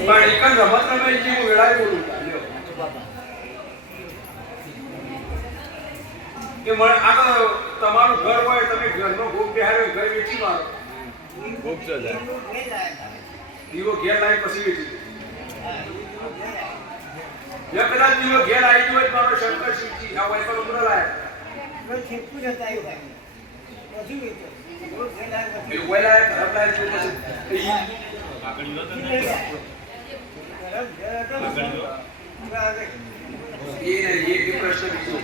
પણ એક જ રમત રમે છે હું વેળાએ બોલું કે મને આ તો તમારું ઘર હોય તમે ઘરનો ભોગ બેહાડ્યો ઘર વેચી મારો ભોગ છે દીવો ઘેર લાવી પછી વેચી જે કદાચ દીવો ઘેર આવી ગયો હોય મારો શંકર શિવજી આ વાઈફર ઉમર લાયા છેપું જતા આવ્યું પછી વેચો એ ઓલા ખરાબ લાગે છે પછી એ પ્રશ્ન બીજો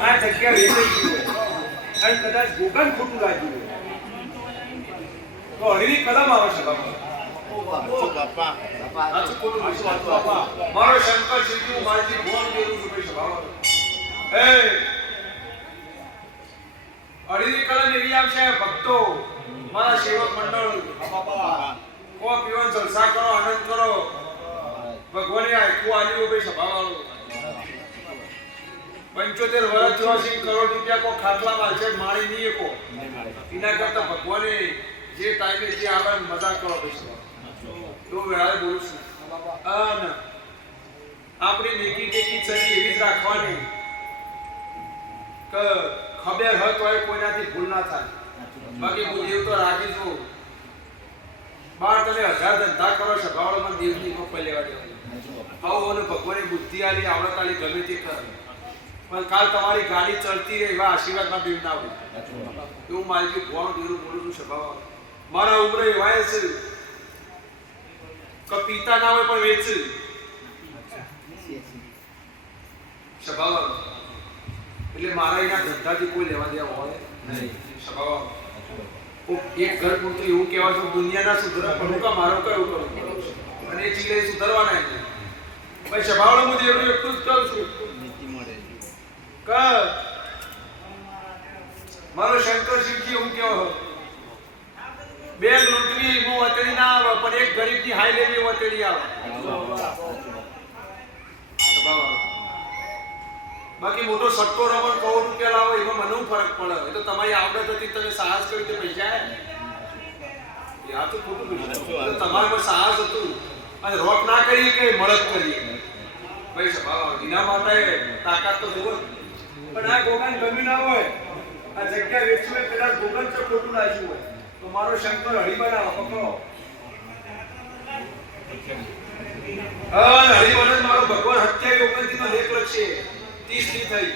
આ જગ્યા વેચાઈ ગઈ હોય અને કદાચ ગોગન ખોટું લાગ્યું હોય તો હરીની કલમ આવે છે બાપા મારો શંકર શિવજી મારી ભોન દેવું છું ભાઈ સભામાં હરીની કલમ એવી આવશે ભક્તો મારા સેવક મંડળ કો પીવન જલસા કરો આનંદ કરો ભગવાને આખું આલ્યું ભાઈ સભાવાળો 75 વર્ષ 84 કરોડ રૂપિયા કો ખાટલામાં છે માળી નહીં એકો એના કરતા ભગવાને જે ટાઈમે જે આવે મજા કરો ભાઈ તો વેળાએ બોલું છું આપણી નેકી ટેકી છરી એવી જ રાખવાની કે ખબર હોય તો કોઈનાથી ભૂલ ના થાય બાકી હું દેવ તો રાજી છું બાર તમે 1000 ધંધા કરો છો ભાવડો મને દેવની મોકલ લેવા દેવા આવો અને ભગવાને બુદ્ધિ આલી આવડત આલી ગમે તે કર પણ કાલ તમારી ગાડી ચડતી રહે એવા આશીર્વાદમાં દેવ ના હોય એવું મારી ભોણ દેવું બોલું છું સભાવા મારા ઉમરે એવા છે કે પિતા ના હોય પણ વેચ સભાવા એટલે મારા એના ધંધાથી કોઈ લેવા દેવા હોય નહીં સભાવા એક ઘર પૂરતું એવું કહેવા છો દુનિયાના સુધરા પણ કા મારો કયું કરું અને એ ચીલે સુધરવાના છે ભાઈ સભાવાળો હું દેવનું એટલું જ કહું છું કે મારો શંકર શિવજી હું કહેવો બે લૂંટવી હું વતડી ના આવે પણ એક ગરીબની હાઈ લેવી વતડી આવે બાકી મોટો સટ્ટો રમણ કરોડ રૂપિયા લાવો એમાં મને ફરક પડે એ તો તમારી આવડત હતી તમે સાહસ કર્યું તે પૈસા આ તો ખોટું કહ્યું તમારામાં સાહસ હતું અને રોક ના કરી કે મળત કરી ભાઈ સભા એના માટે તાકાત તો જુઓ પણ આ ગોગન ગમી ના હોય આ જગ્યા વેચવે કદાચ ગોગન તો ખોટું લાગ્યું હોય તો મારો શંકર હળી બનાવો પકડો હળી બને મારો ભગવાન 27 29 નો લેખ લખશે 30 ની થઈ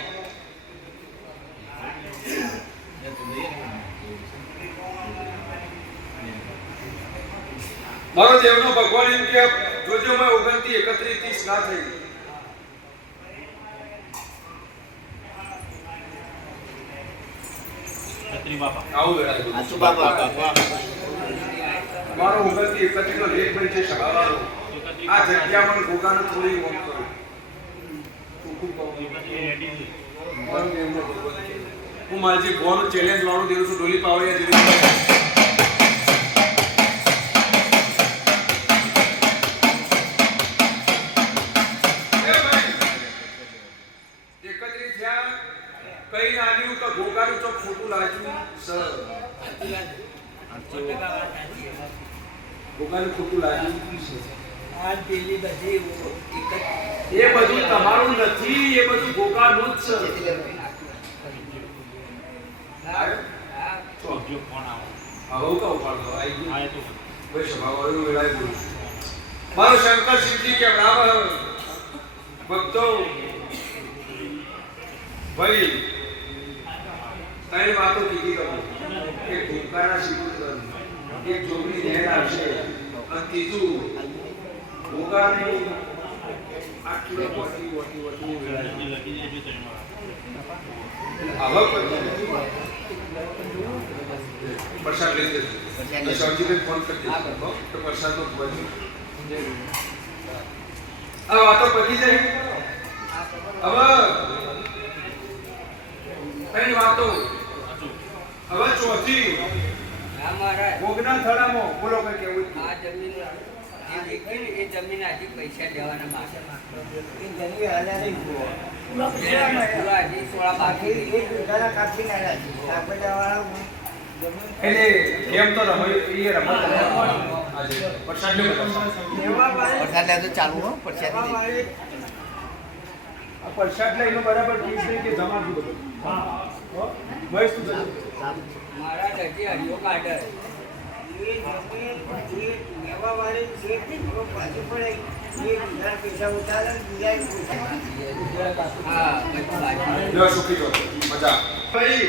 મારો દેવનો ભગવાન એમ કે જોજો મેં 29 31 30 ના થઈ છત્રી બાપા આવું વેળા આસુ બાપા મારો 29 31 નો લેખ બની છે સભાવાળો આ જગ્યામાં ગોગાનું થોડી વોક કરો હું મારી ભોન ચેલેન્જ વાળું દેવું છું ડોલી પાવડિયા જેવી કઈ આલ્યું કે ગોગાનું ચોક ખોટું લાગ્યું સર ગોગાનું ખોટું લાગ્યું આ પેલી બધી એ બધું તમારું નથી એ બધું ગોગાનું જ છે મારો શંકર શિવજી કે બરાબર ભક્તો ભાઈ ત્રણ વાતો કીધી તમે એક ભૂકાના શિવજી એક જોગની નહેર આવશે અને ત્રીજું ભૂકાની આટલી વટી વટી વટી પ્રસાદ લઈ જજો સૌજીને ફોન કરી દેજો તો પ્રસાદ નો ભોજન આ વાતો પતી જાય હવે કઈ વાતો હવે ચોથી ભોગના થડામાં બોલો કઈ કેવું આ જમીન એ જમીન આથી પૈસા લેવાના માસે જમીન હાલ્યા નહીં પૂરા પૂરા બાકી એક વીઘાના કાપી નાખ્યા છે. કાપેલાવાળા જમીન એટલે ગેમ તો રમાય એ રમત આજે પ્રસાદ નો લેવા વાળે વરસાદ લે તો ચાલુ હો પરસાદ લેવા વાળે આ પ્રસાદ લઈને બરાબર ઠીક છે કે જમા દીધો બધું હા મહેશ તું જજો. મારા દરજી હરિયો કાઢે એ જમીન જે લેવા વાળે જે થોડો પાછું પડે એ વીઘાના પૈસા ઉતારે ને બીજા પૈસા હા બધું બાકી લ્યો સુખી જો મજા ભાઈ